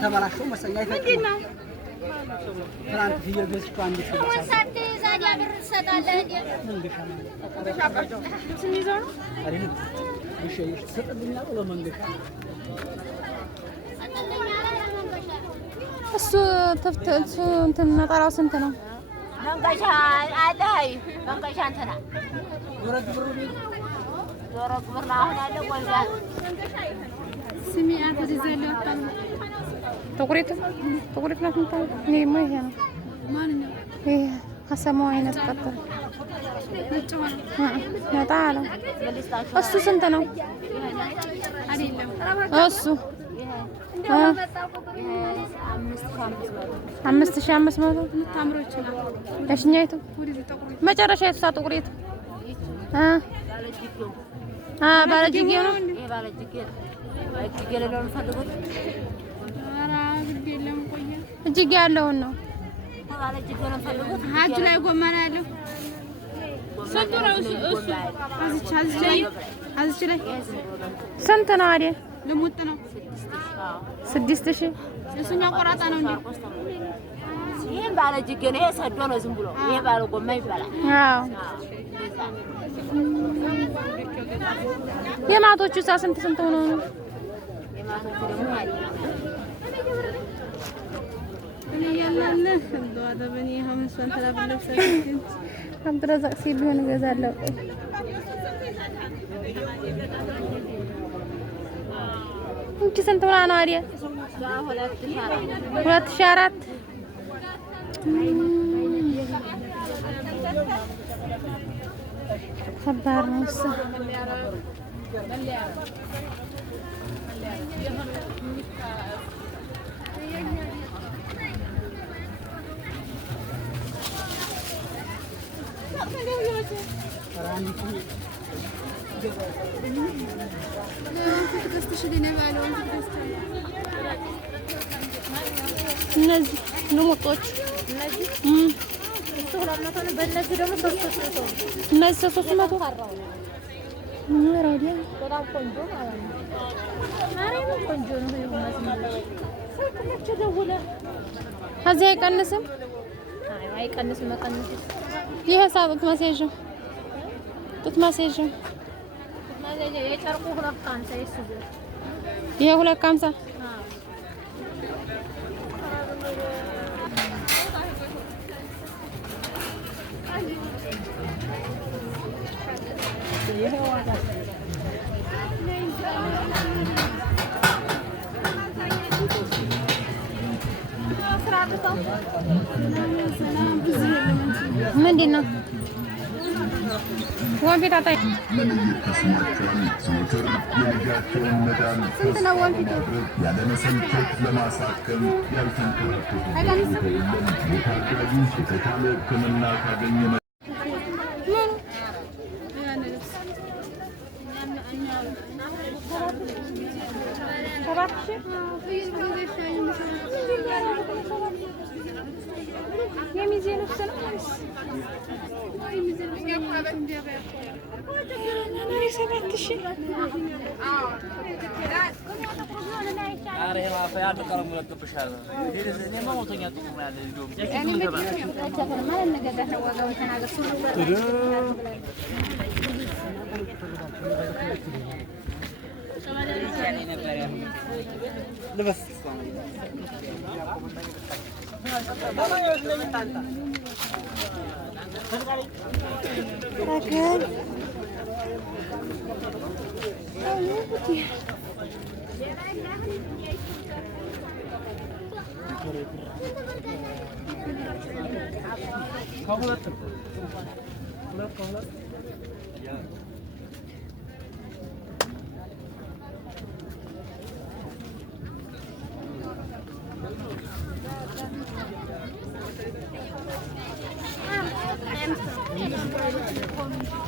ተበላሽቶ መሰለኝ አይፈቅድም። ትናንት ፍየል ገዝቼ አንድ ወንሳት ዛዲያ ብር ትሰጣለህ እንዴ? ስንይዘው ነው አይደል? እሺ ትሰጥልኛለህ ብሎ መንገሻ እሱ እንትን ነጠላው ስንት ነው? መንገሻ አለ። አይ መንገሻ እንትና ዞረግ ብር ነው አሁን ያለው ወልዳ ስሚ አንተ ዘለው አጣን ተቁሪት ናት እንትን እኔማ ይሄ ነው ማንኛው ይሄ ሀሰማው አይነት ቀጥታ ነጭ ሆነ ነጣ አለ። እሱ ስንት ነው? አይደለም እሱ 5500 ታምሮች ነው ለሽኛይቱ መጨረሻ የቱ ሳጥቁሪት ባለጅጌ ነው እጅጌ ያለውን ነው ሀጁ ላይ ጎመና ያለው ስንት ነው? እሱ አዝች ላይ ስንት ነው? አይደል ልሙጥ ነው 6000 እሱኛው ቆራጣ ነው እንዴ? ይሄን ባለጅጌ ነው። ይሄ ሰዶ ነው ዝም ብሎ። ይሄ ባለ ጎማ ይባላል። አዎ የማቶቹ ስንት ሆኖ ነው? የማቶቹ ደግሞ አለ እኔ ያላለ እንደው አደበኒ ሀምስ ወንተላ ብለሰኝ አብድረዛቅ ሲል ቢሆን እገዛለሁ። እንቺ ስንት ሆና ነው አይደል? 2004 ከባድ ነው እሱ። እነዚህ ልሙጦች እሱ 200 ነው። በእነዚህ ደግሞ 300 ነው። እነዚህ 300 ወራዲያ በጣም ቆንጆ ማለት ነው። ማርያም ቆንጆ ነው። ይሁንስ ስልክነች ደውለ ከዚህ አይቀንስም። አይቀንስም። መቀነስ ይሄ ሳጡት ማስያዣው ጡት ማስያዣው የጨርቁ 250 ይስዙ ይሄ 250 ይሄ ዋጋ ምንድን ነው? ወንፊት አታይ ስንት ነው ወንፊቱ? ያለመሰልቸት ለማሳከም ያልተንከራተቱ የታዳጊ የተሻለ ሕክምና ካገኘ የሚዜ ልብስ ነው።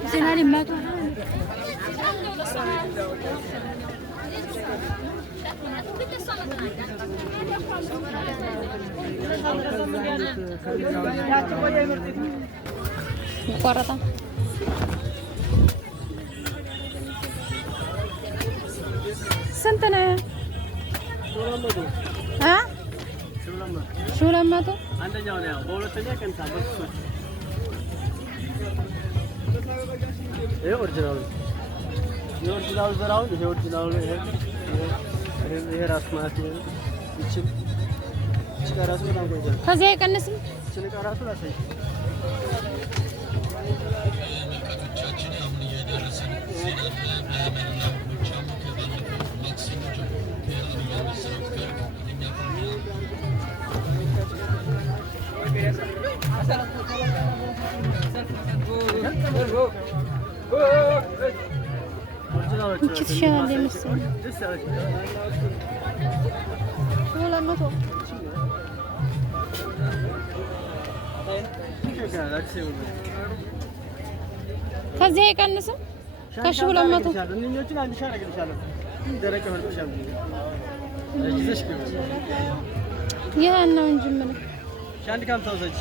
زين ما تو مقرطة سنتنا ها شو لما تو አንደኛው ነው ያው በሁለተኛ ቀን ታበስሶ ይሄ ኦሪጂናል ዘራው ይሄ ኦሪጂናል ይሄ ራስ ማለት ነው እቺ ራሱ በጣም ቆንጆ ነው ከዚህ አይቀንስም እቺ ራሱ ላሳይ እንቺ ትሻላለህ መሰለኝ ወላ መቶ ከዚህ አይቀንስም ከሺህ 200 እነኞችን አንድ ሻር አድርግልሻለሁ ደረቅ ሆነሻል እዚህ ይሄን ነው እንጂ ምን ሻንድ ካም ተወሰጅ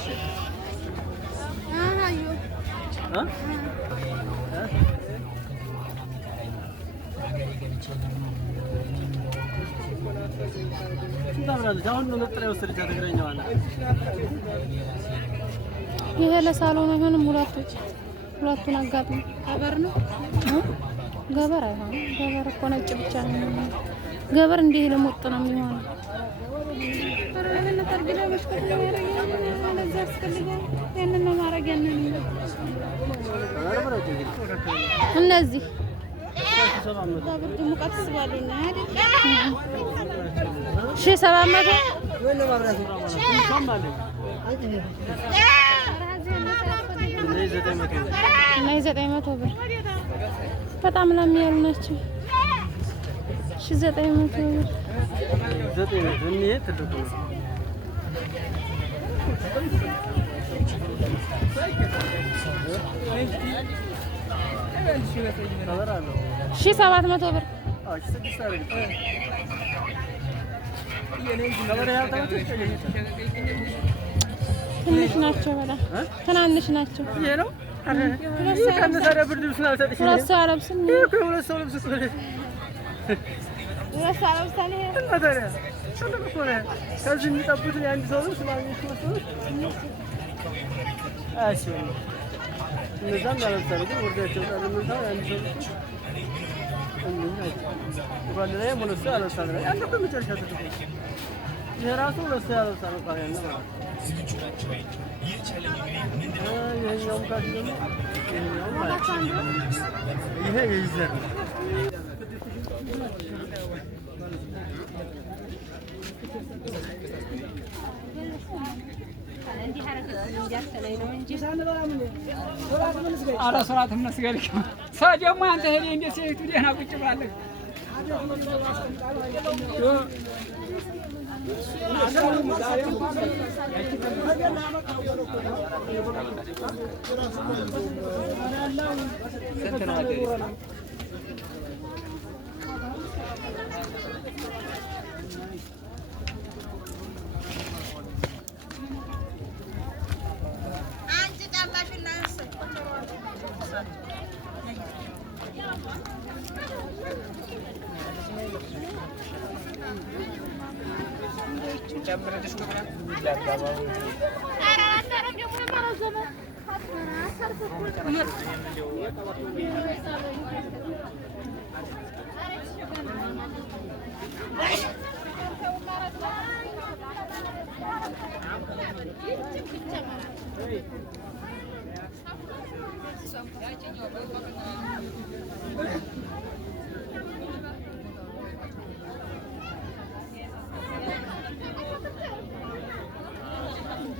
አሃዩ ይሄ ለሳሎን አይሆንም ሁለቱን አጋጥሞ ገበር ነው ገበር አይሆንም ገበር እኮ ነጭ ብቻ ነው ገበር እንዲህ ለሞጥ ነው የሚሆነው እነዚህ ሙቀት ስባሉና አይደል 900 ብር በጣም ለሚያሉ ናቸው 900 ብር 900 እኔ ትልቁ ነው 700 ብር ትንሽ ናቸው በጣም ትናንሽ ናቸው ይሄ ነው ከነሰረ ብርድ ልብስ ነው ተጥሽ ሁለት ሰው አለብስም ሁለት ሰው ልብስ ነው ሁለት ሰው አለብሳለ ታዲያ ሰለፈ ኮነ ከዚህ የሚጠቡት የአንድ ሰው ልብስ ማግኘት ነው አሽ እነዛም ያለብሳሉ ግን ወርዳቸው ታለምታው የአንድ ሰው ልብስ እንዴ ላይ ሞለሰ ያለብሳሉ አንተ በመጨረሻ ተጥቶ የራሱ ለሰ ያለብሳሉ ካለ ነው ይሄኛውም ካለ ይሄኛውም ማለት ይሄ ይዘር እንዲህ ሐረከት እንዲያስተላይ ነው እንጂ አራ ሶላት መስገድ ሰደማ አንተ ሄዴ እንደ ሴቱ ደህና ቁጭ ባለህ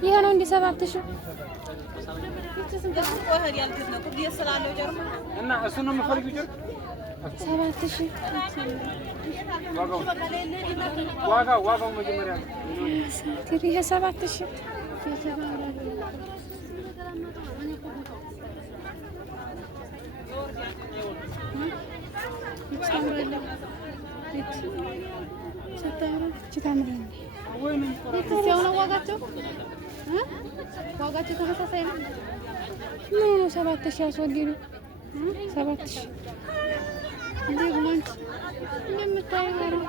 ይሄ ነው እንደ 7000 እና እሱ ነው የምፈልገው ጀር 7000 ዋጋው መጀመሪያ ይሄ 7000 ታምራለች። ታምራለች። ያው ነው ዋጋቸው ዋጋቸው ተመሳሳይ ነው። ምን ነው 7000 ያስወግዱ 7000 እንዴ ጉማንት እንደምታየው ነው።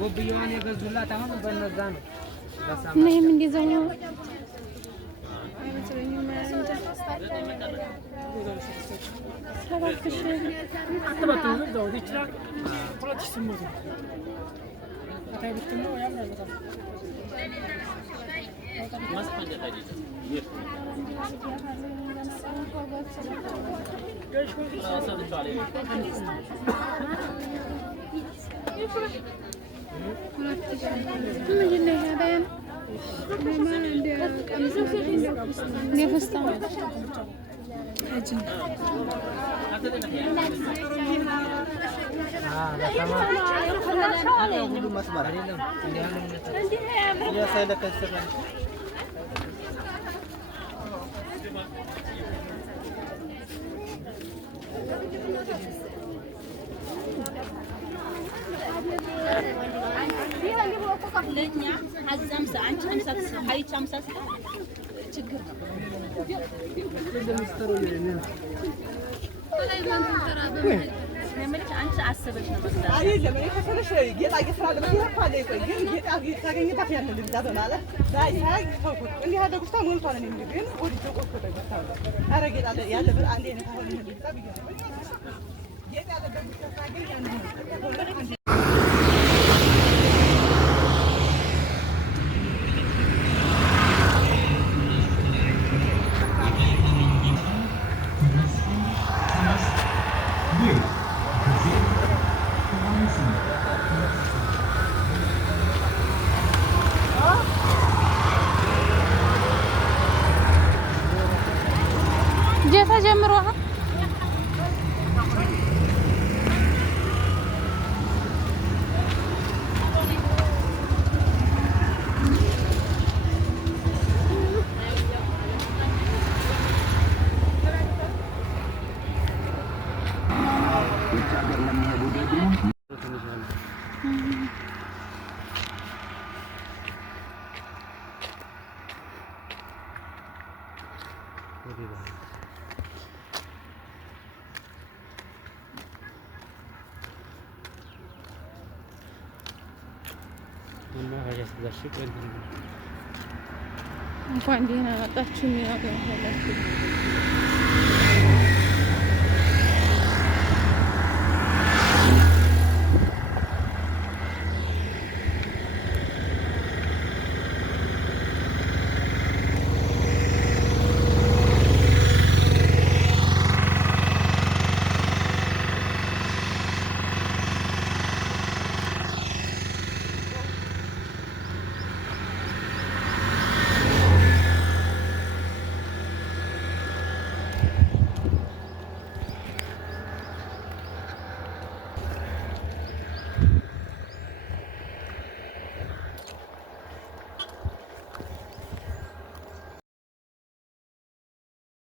ጎብያዋን የገዙላት አሁን በነዛ ነው። እኔም እንደዛው ነው። ለኛ አዛም አንቺ 50 ሀይቻ 50 ችግር ነው። ለምን አንቺ አስበሽ ነው መስራት አይደለም። እኔ ከፈለሽ ጌጣጌጥ ስራ ለምን ታለ ይቆይ ግን ጌጣጌጥ ታገኝባት ያለ ልጅ በማለት ዳይ ሳይ ተውኩት። እንዲህ ያለ ጉስታ ሞልቷል። እኔ ግን ወዲ ተቆጥቶ ተገታው አረ ጌጣ ያለ ብር አንዴ ነው ታሆነ ልጅ ታብይ ጌጣ ያለ ጉስታ ታገኝ ያለ ጀታ ጀምሮ እንኳን ደህና መጣችሁ።